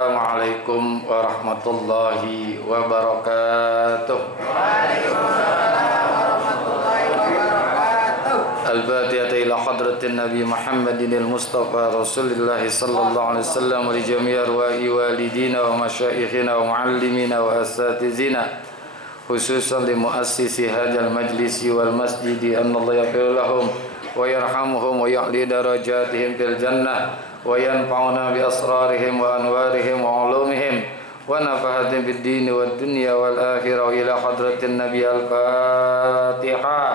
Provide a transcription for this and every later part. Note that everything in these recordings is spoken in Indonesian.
Assalamualaikum warahmatullahi wabarakatuh. Waalaikumsalam warahmatullahi wabarakatuh. Al-Fatihah ila hadratin Nabi Muhammadin al-Mustafa Rasulullah sallallahu alaihi wasallam wa li jami' arwahi walidina wa masyayikhina wa muallimina wa asatizina khususan li muassisi hadzal majlisi wal masjidi annallaha yaghfir lahum wa yarhamuhum wa ya'li darajatihim fil jannah wa yanfa'una bi asrarihim wa anwarihim wa ulumihim wa nafahatin fid din wad dunya wal akhirah ila hadratin nabi al-fatihah.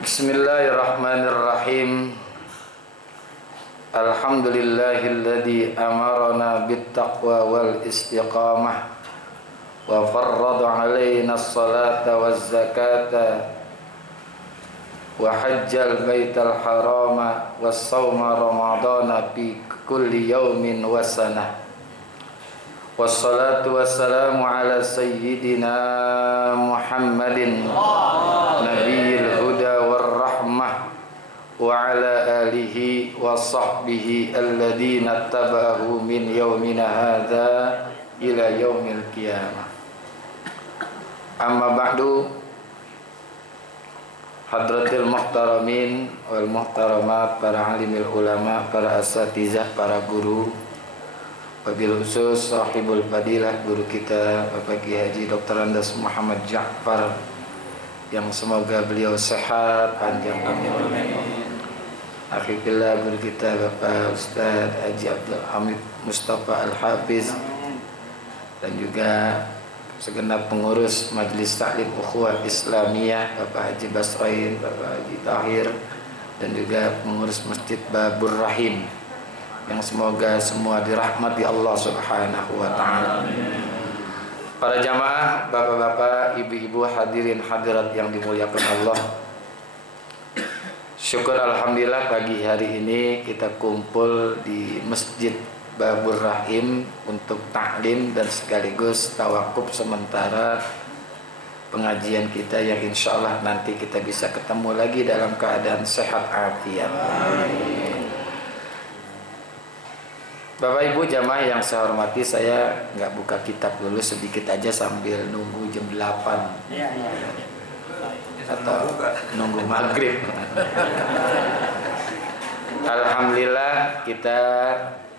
Bismillahirrahmanirrahim. Alhamdulillahilladzi amarana bittaqwa wal istiqamah wa farrada alaina as-salata waz zakata wa hajjal baital harama was sawma ramadana fi kulli yawmin wa sanah. Wassalatu wassalamu ala sayyidina Muhammadin nabiyil huda war rahmah wa ala alihi wa sahbihi alladhina taba'ahu min yawmina hadha ila yaumil qiyamah. Amma ba'du, hadratil muhtaramin wal muhtaramat, para alimil ulama, para asatizah, para guru, wabil khusus sahibul fadilah guru kita Bapak Kiai Haji Dr. Andes Muhammad Ja'far, yang semoga beliau sehat panjang amin. Akhirnya guru kita Bapak Ustaz Haji Abdul Hamid Mustafa Al-Hafiz, dan juga segenap pengurus Majelis Ta'lim Ukhuwah Islamiyah Bapak Haji Basrain, Bapak Haji Tahir, dan juga pengurus Masjid Babur Rahim, yang semoga semua dirahmati Allah Subhanahu wa ta'ala. Para jamaah, bapak-bapak, ibu-ibu, hadirin hadirat yang dimuliakan Allah, syukur alhamdulillah pagi hari ini kita kumpul di Masjid Babur Rahim untuk taklim dan sekaligus tawakuf sementara pengajian kita, yang insya Allah nanti kita bisa ketemu lagi dalam keadaan sehat afiat. Bapak Ibu jamaah yang saya hormati, saya nggak buka kitab dulu, sedikit aja sambil nunggu jam 8 atau nunggu maghrib. Alhamdulillah kita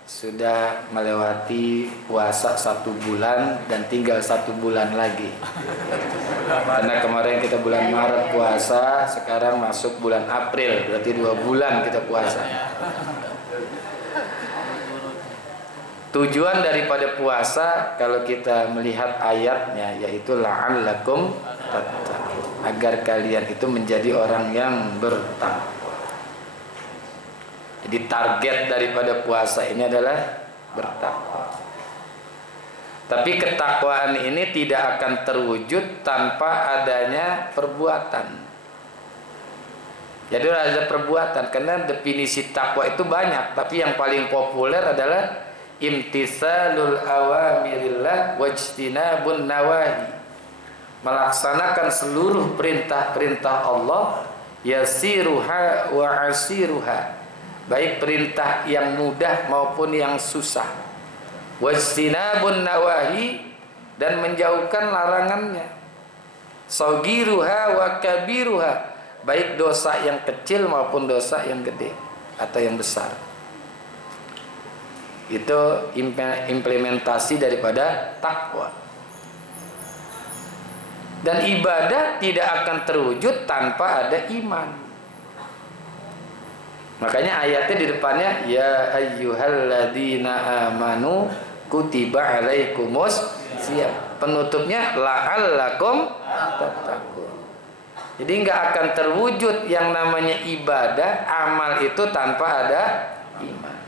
sudah melewati puasa 1 bulan dan tinggal 1 bulan lagi. Karena kemarin kita bulan Maret puasa, sekarang masuk bulan April, berarti 2 bulan kita puasa. Tujuan daripada puasa kalau kita melihat ayatnya yaitu la'allakum tattaqun, agar kalian itu menjadi orang yang bertakwa. Jadi target daripada puasa ini adalah bertakwa. Tapi ketakwaan ini tidak akan terwujud tanpa adanya perbuatan. Jadi ada perbuatan, karena definisi takwa itu banyak, tapi yang paling populer adalah imtisalul awamirillah wajtinabun nawahi, melaksanakan seluruh perintah-perintah Allah, yasiruha wa asiruha, baik perintah yang mudah maupun yang susah, wajtinabun nawahi, dan menjauhkan larangannya, sagiruha wa kabiruha, baik dosa yang kecil maupun dosa yang gede atau yang besar. Itu implementasi daripada takwa. Dan ibadah tidak akan terwujud tanpa ada iman. Makanya ayatnya di depannya ya ayyuhalladzina amanu kutiba alaikumus siyam. Penutupnya la'allakum tattaqun. Jadi enggak akan terwujud yang namanya ibadah, amal itu tanpa ada iman.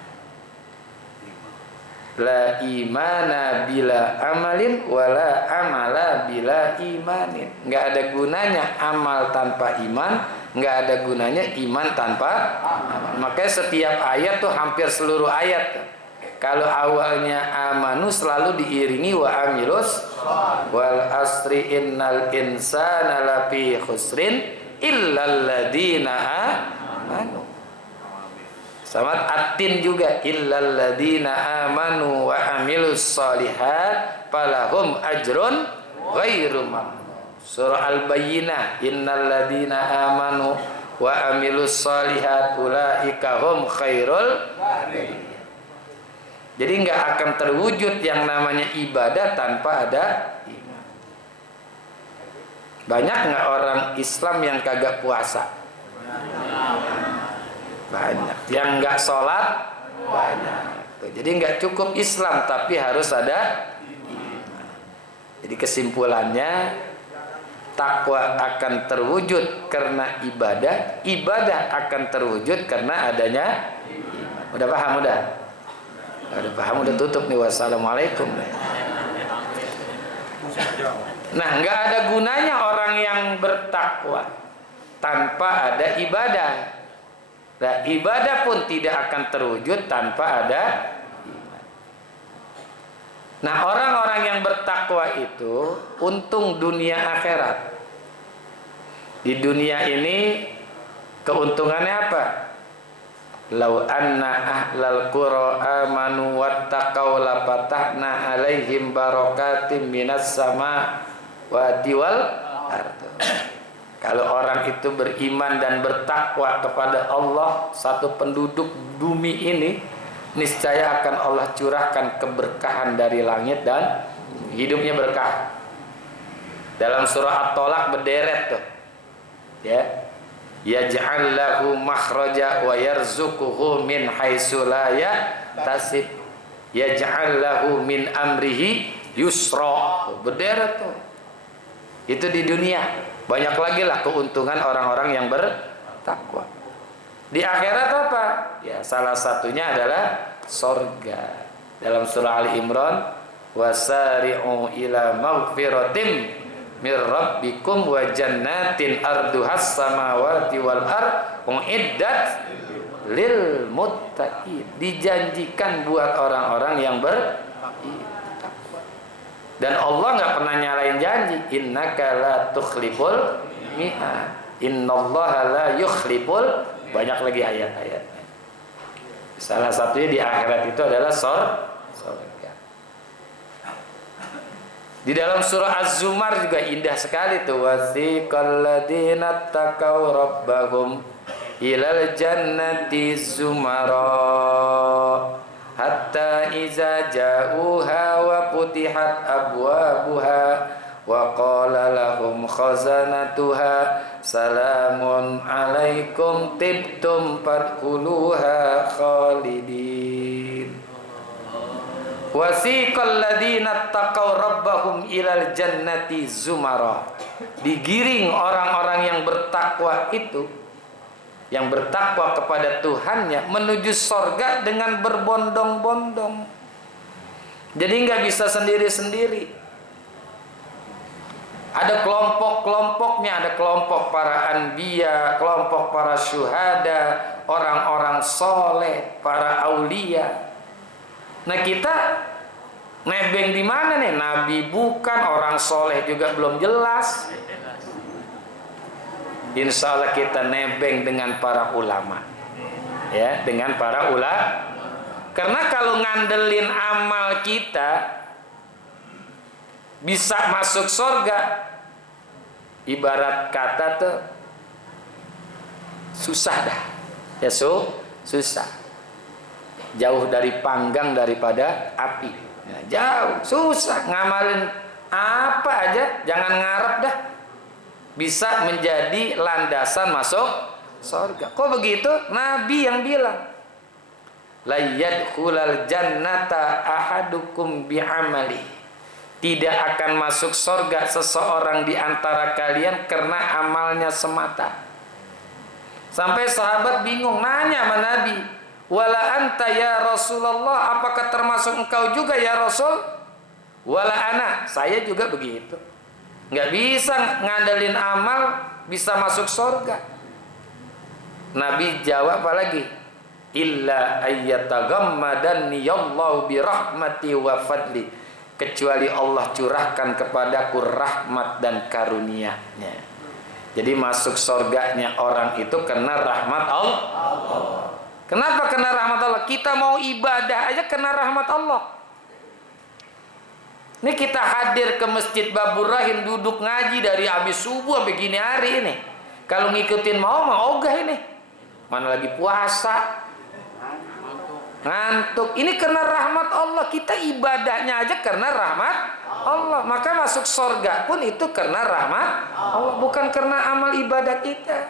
La imana bila amalin wala amala bila imanin. Enggak ada gunanya amal tanpa iman, nggak ada gunanya iman tanpa amal. Makanya setiap ayat tuh hampir seluruh ayat kalau awalnya amanu selalu diiringi wa amilus wal asri innal insana lafi khusrin illal ladina amanu. Sama atin juga illal ladina amanu wa amilus solihat falahum ajrun ghairu mamnun. Surah Al-Bayyinah innal ladina amanu wa amilus solihat ulaika hum khairul bariyah. Jadi nggak akan terwujud yang namanya ibadah tanpa ada iman. Banyak nggak orang Islam yang kagak puasa? Banyak. Yang nggak sholat? Banyak. Jadi nggak cukup Islam tapi harus ada iman. Jadi kesimpulannya takwa akan terwujud karena ibadah, ibadah akan terwujud karena adanya iman. Udah paham udah? Udah paham udah tutup nih. Wassalamualaikum. Nah, nggak ada gunanya orang yang bertakwa tanpa ada ibadah. Nah, ibadah pun tidak akan terwujud tanpa ada iman. Nah, orang-orang yang bertakwa itu untung dunia akhirat. Di dunia ini keuntungannya apa? Lau anna ahlal qura amanu wattaqau lafatahna alaihim barakatim minas sama wati wal ardh. Kalau orang itu beriman dan bertakwa kepada Allah, satu penduduk bumi ini niscaya akan Allah curahkan keberkahan dari langit dan hidupnya berkah. Dalam surah At-Tolak berderet tuh. Ya. Yaj'al lahu makhraja wa yarzuquhu min haitsu la yahtasib. Yaj'al lahu min amrihi yusra. Berderet tuh. Itu di dunia. Banyak lagi lah keuntungan orang-orang yang bertakwa. Di akhirat apa? Ya, salah satunya adalah sorga. Dalam surah Ali Imran, wasari'u ila maghfiratim mir rabbikum wa jannatin arduhas samawati wal ard uiddat lil muttaqin. Dijanjikan buat orang-orang yang bertakwa. Dan Allah nggak pernah nyalain janji. Innaka la tukhliful mi'ad. Innallaha la yukhliful. Banyak lagi ayat-ayat. Salah satunya di akhirat itu adalah surga. Di dalam surah Az-Zumar juga indah sekali tuh. Wasiqal ladzina taqaw rabbahum ilal jannati zumara hatta iza ja'uha wa putihat abwabuha wa qala lahum khazanatuha salamun alaikum tibtum fadkhuluha khalidin. Wasiqal ladzina taqaw rabbahum ilal jannati zumara. Digiring orang-orang yang bertakwa itu, yang bertakwa kepada Tuhannya, menuju sorga dengan berbondong-bondong. Jadi nggak bisa sendiri-sendiri. Ada kelompok-kelompoknya, ada kelompok para anbiya, kelompok para syuhada, orang-orang soleh, para aulia. Nah, kita nebeng di mana nih? Nabi bukan, orang soleh juga belum jelas. Insya Allah kita nebeng dengan para ulama, ya, dengan para ulama. Karena kalau ngandelin amal kita bisa masuk surga, ibarat kata tuh susah dah, ya susah, jauh dari panggang daripada api, ya, jauh, susah. Ngamalin apa aja, jangan ngarep dah bisa menjadi landasan masuk surga. Kok begitu? Nabi yang bilang, la yadkhulal jannata ahadukum bi'amali. Tidak akan masuk surga seseorang di antara kalian karena amalnya semata. Sampai sahabat bingung, nanya sama Nabi, wala anta ya Rasulullah, apakah termasuk engkau juga ya Rasul? Wala ana, saya juga begitu. Nggak bisa ngandelin amal bisa masuk surga. Nabi jawab apa lagi? Illa ayyatagammadanni yallahu birahmati wa fadli. Kecuali Allah curahkan kepadaku rahmat dan karunia-Nya. Jadi masuk surganya orang itu kena rahmat Allah. Kenapa kena rahmat Allah? Kita mau ibadah aja kena rahmat Allah. Ini kita hadir ke Masjid Babur Rahim, duduk ngaji dari habis subuh sampai gini hari ini. Kalau ngikutin mau ogah ini. Mana lagi puasa, ngantuk. Ini karena rahmat Allah. Kita ibadahnya aja karena rahmat Allah. Maka masuk surga pun itu karena rahmat Allah, bukan karena amal ibadah kita.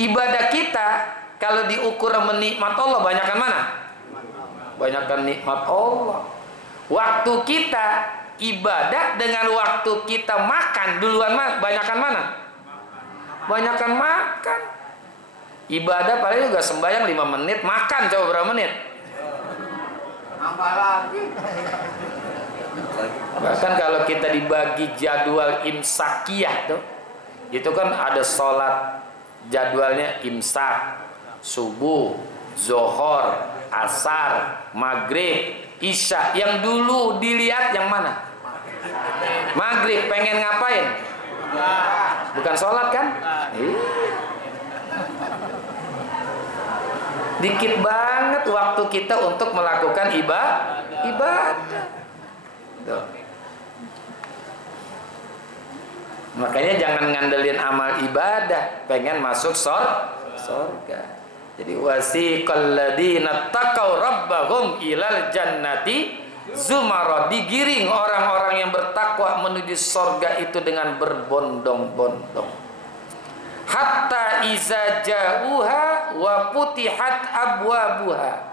Ibadah kita kalau diukur menikmat Allah, banyakan mana? Banyakan nikmat Allah. Waktu kita ibadah dengan waktu kita makan duluan banyakan mana? Banyakan makan. Ibadah paling juga sembahyang 5 menit, makan coba berapa menit? Nambah lagi. Bahkan kalau kita dibagi jadwal imsakiyah tuh, itu kan ada sholat jadwalnya imsak, subuh, zohor, asar, maghrib, isya. Yang dulu dilihat yang mana? Maghrib. Pengen ngapain? Bukan sholat kan? Dikit banget waktu kita untuk melakukan ibadah. Tuh. Makanya jangan ngandelin amal ibadah pengen masuk surga. Jadi wasiqal ladzina taqaw rabbahum ilal jannati zumara. Digiring orang-orang yang bertakwa menuju surga itu dengan berbondong-bondong. Hatta iza ja'uha wa putihat abwabuha.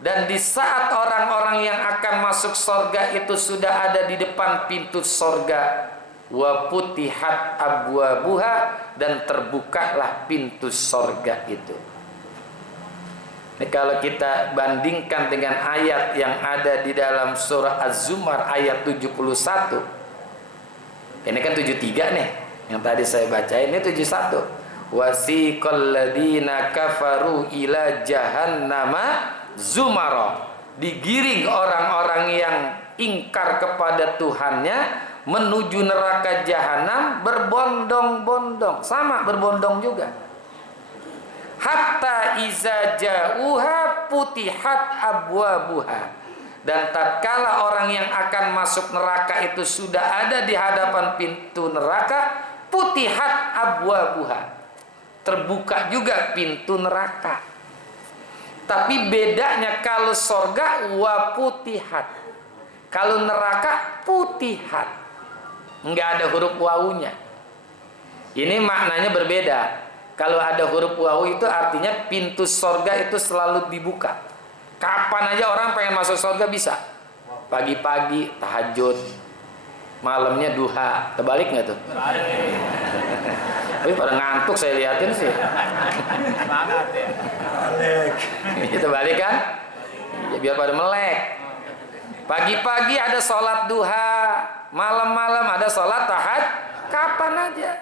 Dan di saat orang-orang yang akan masuk surga itu sudah ada di depan pintu surga, wa putihat abwabuha, dan terbukalah pintu surga itu. Ini kalau kita bandingkan dengan ayat yang ada di dalam surah Az-Zumar ayat 71. Ini kan 73 nih. Yang tadi saya baca ini 71. Wasiqal ladzina kafaru ila jahannama zumara. Digiring orang-orang yang ingkar kepada Tuhannya menuju neraka jahanam berbondong-bondong. Sama berbondong juga. Hatta iza ja'uha putihat abwabuha. Dan tatkala orang yang akan masuk neraka itu sudah ada di hadapan pintu neraka, putihat abwabuha, terbuka juga pintu neraka. Tapi bedanya kalau sorga wa putihat, kalau neraka putihat, nggak ada huruf wawunya. Ini maknanya berbeda. Kalau ada huruf wawu itu artinya pintu sorga itu selalu dibuka. Kapan aja orang pengen masuk surga bisa. Pagi-pagi tahajud, malamnya duha. Terbalik nggak tuh? Tapi pada ngantuk saya liatin sih. Semangat ya. Itu balik kan? Ya, biar pada melek. Pagi-pagi ada sholat duha, malam-malam ada sholat tahajud. Kapan aja?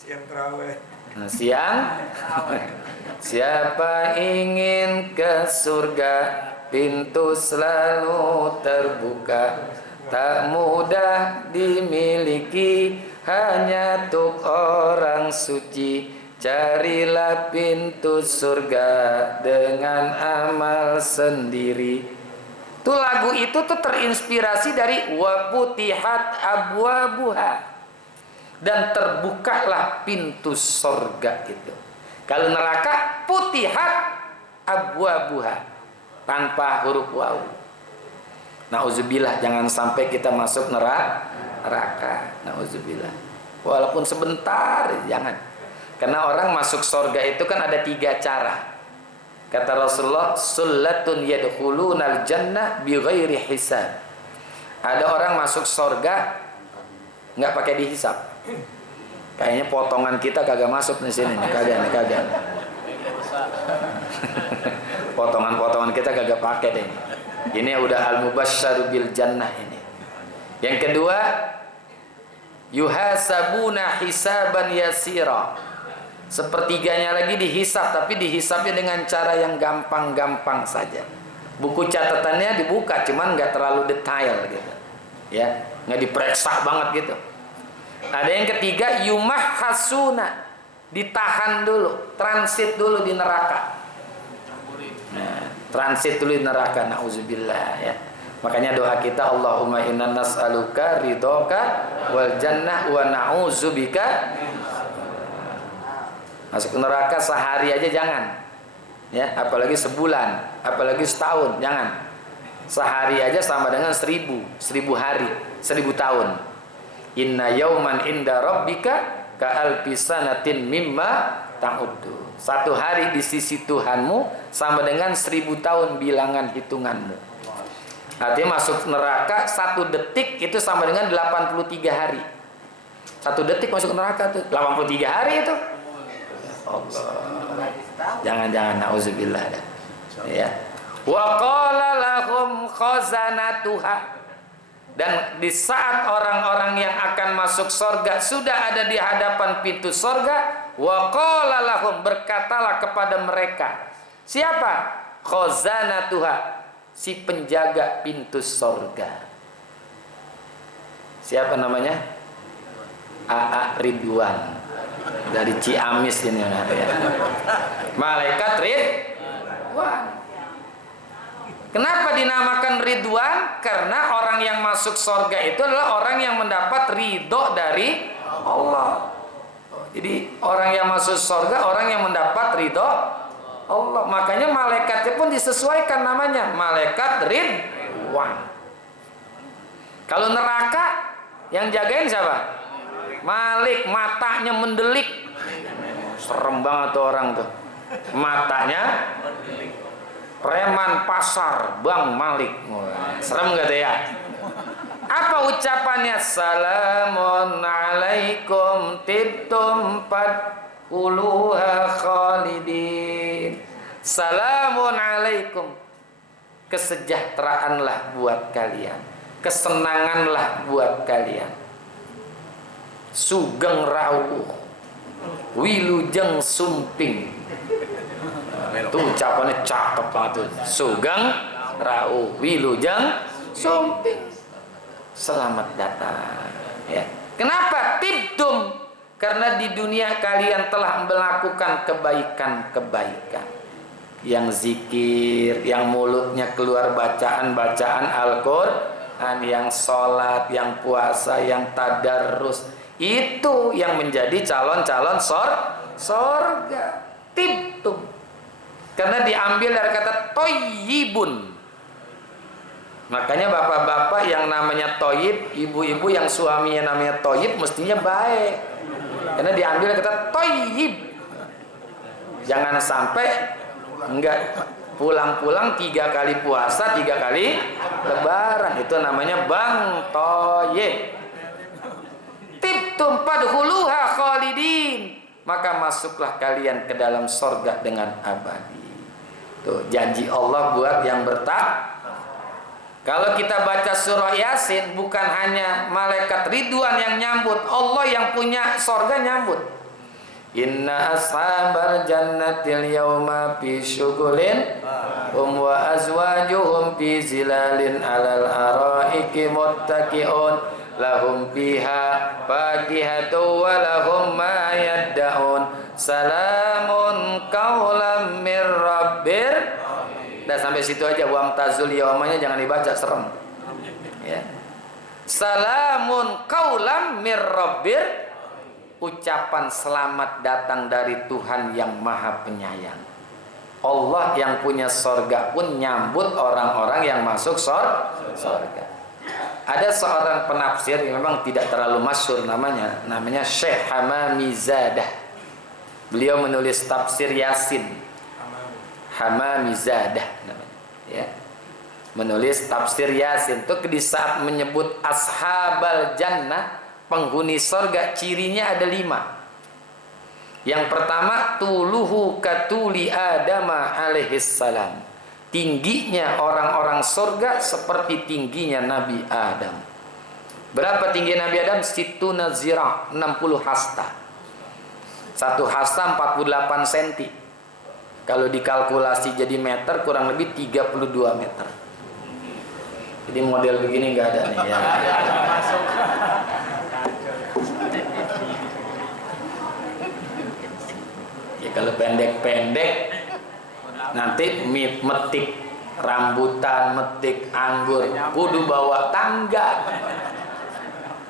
Siang terawih. Nah, siang. Siapa ingin ke surga, pintu selalu terbuka. Tak mudah dimiliki, hanya untuk orang suci. Carilah pintu surga dengan amal sendiri. Tuh lagu itu tuh terinspirasi dari wa putihat abwabuha. Dan terbukalah pintu surga itu. Kalau neraka putihat abwabuha, tanpa huruf wawu. Nauzubillah, jangan sampai kita masuk neraka. Nauzubillah. Walaupun sebentar, jangan. Karena orang masuk surga itu kan ada 3 cara. Kata Rasulullah, sullatun yadkhulunal jannah bighairi hisab. Ada orang masuk surga nggak pakai dihisab. Kayaknya potongan kita kagak masuk di sini, kagak. Potongan-potongan kita kagak pakai deh. Ini udah al-mubasysyaru bil jannah ini. Yang kedua, yuhasabuna hisaban yasira. Sepertiganya lagi dihisap, tapi dihisapnya dengan cara yang gampang-gampang saja. Buku catatannya dibuka, cuman nggak terlalu detail gitu, ya, nggak diperiksa banget gitu. Ada yang ketiga, yumahhasuna, ditahan dulu, transit dulu di neraka. Nah, transit dulu di neraka, nauzubillah ya. Makanya doa kita, Allahumma inna nas'aluka ridhoka wal jannah wa na'udzubika. Masuk neraka sehari aja jangan, ya, apalagi sebulan, apalagi setahun, jangan. Sehari aja sama dengan 1000 hari, 1000 tahun. Inna yauman inda rabbika ka'alfi sanatin mimma ta'uddu. Satu hari di sisi Tuhanmu sama dengan 1000 tahun bilangan hitunganmu. Artinya masuk neraka 1 detik itu sama dengan 83 hari. 1 detik masuk neraka tuh 83 hari itu. Allah. Jangan nauzubillah. Ya. Wa qala lahum khazanatuha. Dan di saat orang-orang yang akan masuk surga sudah ada di hadapan pintu surga, wa qala lahum, berkatalah kepada mereka. Siapa? Khazanatuha, si penjaga pintu surga. Siapa namanya? A.A. Ridwan. Dari Ciamis ini ya. Malaikat Ridwan. Kenapa dinamakan Ridwan? Karena orang yang masuk surga itu adalah orang yang mendapat ridho dari Allah. Jadi orang yang masuk surga orang yang mendapat ridho Allah. Makanya malaikatnya pun disesuaikan namanya, malaikat Ridwan. Kalau neraka yang jagain siapa? Malik, matanya mendelik. Serem banget tuh orang tuh. Matanya preman pasar, Bang Malik. Serem gak tuh ya? Apa ucapannya? Salamun alaikum tibtum fadkhuluha khalidin. Salamun alaikum. Kesejahteraanlah buat kalian, kesenanganlah buat kalian. Sugeng rawuh wilujeng sumping. Itu ucapannya cakep banget tuh. Sugeng rawuh wilujeng sumping. Selamat datang ya. Kenapa tibtum? Karena di dunia kalian telah melakukan kebaikan-kebaikan, yang zikir, yang mulutnya keluar bacaan-bacaan Al-Qur'an, yang sholat, yang puasa, yang tadarrus. Itu yang menjadi calon-calon sorga. Tibtum. Karena diambil dari kata toyibun. Makanya bapak-bapak yang namanya toyib, ibu-ibu yang suaminya namanya toyib, mestinya baik. Karena diambil dari kata toyib. Jangan sampai enggak pulang-pulang 3 kali puasa, 3 kali lebaran. Itu namanya bang toyib. Tibtum fadkhuluha khalidin, maka masuklah kalian ke dalam surga dengan abadi. Tuh janji Allah buat yang bertakwa. Kalau kita baca surah Yasin, bukan hanya malaikat Ridwan yang nyambut, Allah yang punya surga nyambut. Inna ashabal jannatil yawma fi syughulin wa azwajuhum fi zilalin alal araiki muttaqiun lahum fiha faqihatu wa lahum ma yad'un salamun qaulam mir rabbir. Dah sampai situ aja, wamtazul yaumanya jangan dibaca, serem ya. Salamun qaulam mir rabbir, ucapan selamat datang dari Tuhan yang Maha Penyayang. Allah yang punya surga pun nyambut orang-orang yang masuk surga. Ada seorang penafsir yang memang tidak terlalu masyhur namanya Syekh Hamamizadah. Beliau menulis tafsir Yasin. Hamamizadah namanya, ya. Menulis tafsir Yasin itu di saat menyebut ashabal jannah, penghuni surga, cirinya ada 5. Yang pertama, tuluhu katuli Adama alaihissalam. Tingginya orang-orang surga seperti tingginya Nabi Adam. Berapa tinggi Nabi Adam? Situna zira', 60 hasta. Satu hasta 48 cm. Kalau dikalkulasi jadi meter kurang lebih 32 meter. Jadi model begini nggak ada nih ya. Ya kalau pendek-pendek nanti metik rambutan, metik anggur, kudu bawa tangga.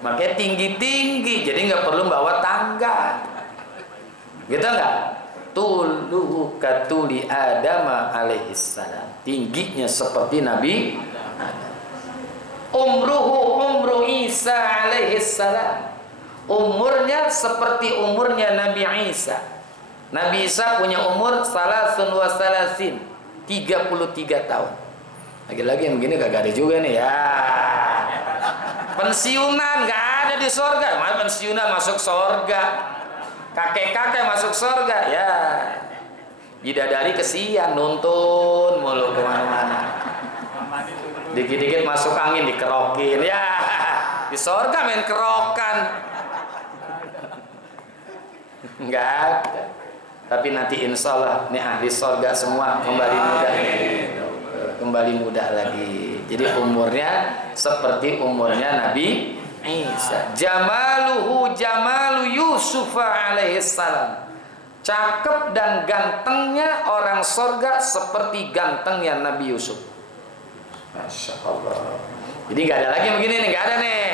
Makanya tinggi-tinggi, jadi nggak perlu bawa tangga. Gitu nggak? Tuluhu katuli Adam alaihissalam. Tingginya seperti Nabi Adam. Umru Isa alaihissalam. Umurnya seperti umurnya Nabi Isa. Nabi Isa punya umur 33 tahun. Lagi-lagi yang begini gak ada juga nih ya. Pensiunan gak ada di sorga. Malah pensiunan masuk sorga. Kakek-kakek masuk sorga ya. Bidadari kesian nuntun mulu kemana-mana. Dikit-dikit masuk angin dikerokin ya. Di sorga main kerokan. Enggak ada. Tapi nanti insya Allah nih ahli sorga semua kembali muda, kembali muda lagi. Jadi umurnya seperti umurnya Nabi Isa. Jamaluhu jamalu Yusuf alaihissalam. Cakep dan gantengnya orang sorga seperti gantengnya Nabi Yusuf. Masya Allah. Jadi nggak ada lagi begini nih, nggak ada nih.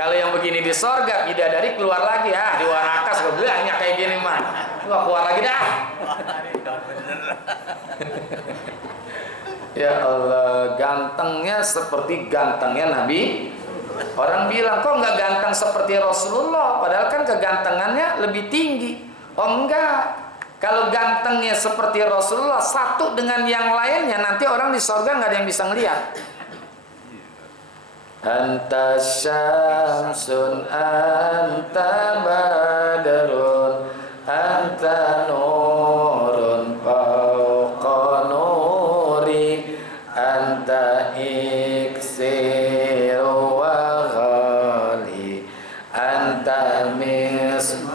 Kalau yang begini di sorga, bidadari keluar lagi ya di warakas, gue bilangnya kayak gini mah. Gua keluar lagi dah. Ya Allah, gantengnya seperti gantengnya Nabi. Orang bilang kok nggak ganteng seperti Rasulullah, padahal kan kegantengannya lebih tinggi. Oh enggak. Kalau gantengnya seperti Rasulullah satu dengan yang lainnya, nanti orang di sorga nggak ada yang bisa ngelihat. Anta syamsun anta badrun anta nurun fawqa nuri anta iksiru wa ghali anta misbahus.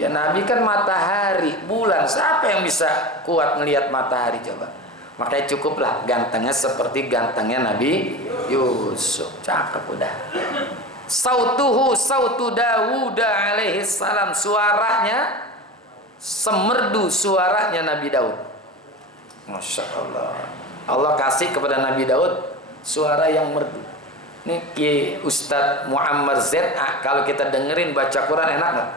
Ya Nabi kan matahari, bulan, siapa yang bisa kuat melihat matahari coba? Makanya cukuplah gantengnya seperti gantengnya Nabi Yusuf. Cakep udah. Sautuhu sautu Dawud alaihi salam. Suaranya semerdu suaranya Nabi Daud. Masya Allah. Allah kasih kepada Nabi Daud suara yang merdu. Ini Kiai Ustadz Muammar ZA, kalau kita dengerin baca Quran enak nggak?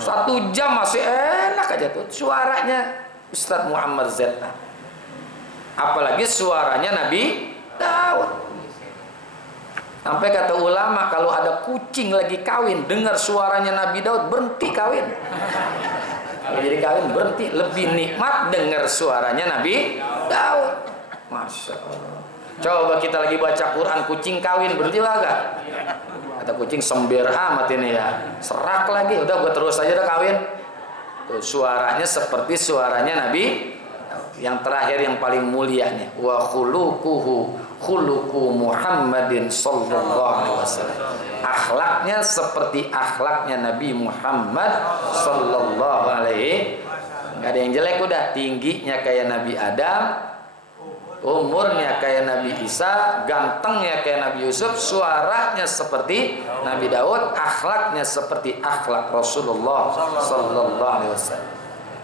1 jam masih enak aja tuh suaranya Ustadz Muammar ZA. Apalagi suaranya Nabi Daud. Sampai kata ulama kalau ada kucing lagi kawin dengar suaranya Nabi Daud berhenti kawin. Kalau jadi kawin berhenti, lebih nikmat dengar suaranya Nabi Daud. Masya Allah. Coba kita lagi baca Quran kucing kawin berhenti agak. Kata kucing sember amat ini ya. Serak lagi, udah gua terus aja dah kawin. Tuh, suaranya seperti suaranya Nabi. Yang terakhir yang paling mulia nih, wa khuluquhu khuluqu Muhammadin sallallahu alaihi wasallam. Akhlaknya seperti akhlaknya Nabi Muhammad sallallahu alaihi. Enggak ada yang jelek udah, tingginya kayak Nabi Adam, umurnya kayak Nabi Isa, gantengnya kayak Nabi Yusuf, suaranya seperti Nabi Daud, akhlaknya seperti akhlak Rasulullah sallallahu alaihi wasallam.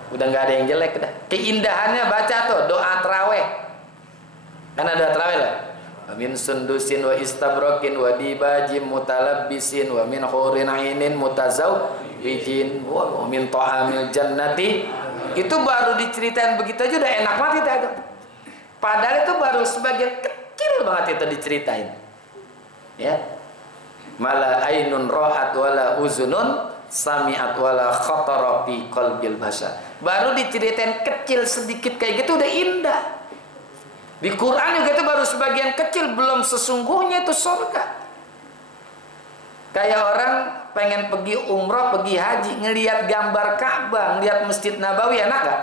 Udah nggak ada yang jelek udah. Keindahannya baca tuh doa tarawih. Kan ada tarawih lah. Min sundusin wa istabrokin wa dibajim mutalabbisin wa min hurin ainin mutazawwijin wa min ta'amil jannati. Itu baru diceritain begitu aja udah enak banget itu. Padahal itu baru sebagian kecil banget itu diceritain. Ya. Mala ainun ra'at wala uzunun sami'at wala khatara fi qalbil bashar. Baru diceritain kecil sedikit kayak gitu udah indah. Di Quran juga itu baru sebagian kecil, belum sesungguhnya itu surga. Kayak orang pengen pergi umrah, pergi haji, ngelihat gambar Ka'bah, ngelihat Masjid Nabawi, enak gak?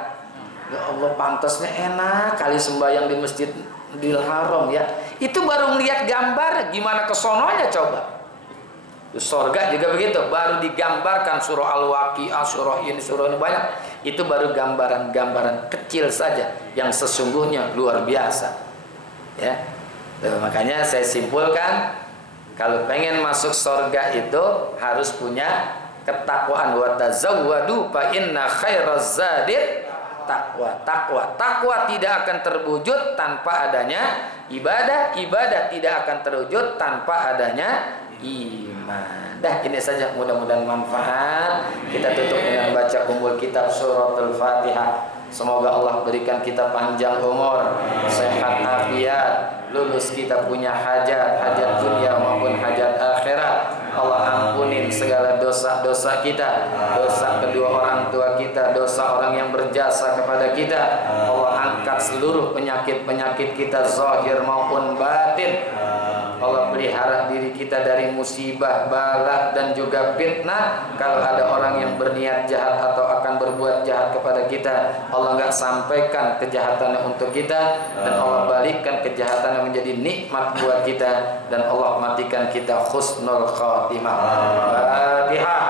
Ya Allah, pantasnya enak kali sembahyang di Masjidil Haram ya. Itu baru ngelihat gambar, gimana kesononya coba? Surga juga begitu, baru digambarkan surah Al-Waqi'ah, surah ini banyak. Itu baru gambaran-gambaran kecil saja yang sesungguhnya luar biasa. Ya. Makanya saya simpulkan, kalau pengen masuk surga itu harus punya ketakwaan. Wa tazawwadu fa inna khairaz zadi takwa. Takwa tidak akan terwujud tanpa adanya ibadah. Ibadah tidak akan terwujud tanpa adanya iman. Dah, ini saja, mudah-mudahan manfaat. Kita tutup dengan baca ummul kitab suratul Fatihah. Semoga Allah berikan kita panjang umur, sehat afiat, lulus kita punya hajat dunia maupun hajat akhirat. Allah ampunin segala dosa-dosa kita, dosa kedua orang tua kita, dosa orang yang berjasa kepada kita. Allah angkat seluruh penyakit-penyakit kita zahir maupun batin. Allah pelihara diri kita dari musibah, bala dan juga fitnah. Kalau ada orang yang berniat jahat atau akan berbuat jahat kepada kita, Allah enggak sampaikan kejahatannya untuk kita, dan Allah balikkan kejahatannya menjadi nikmat buat kita, dan Allah matikan kita husnul khatimah. Fatihah.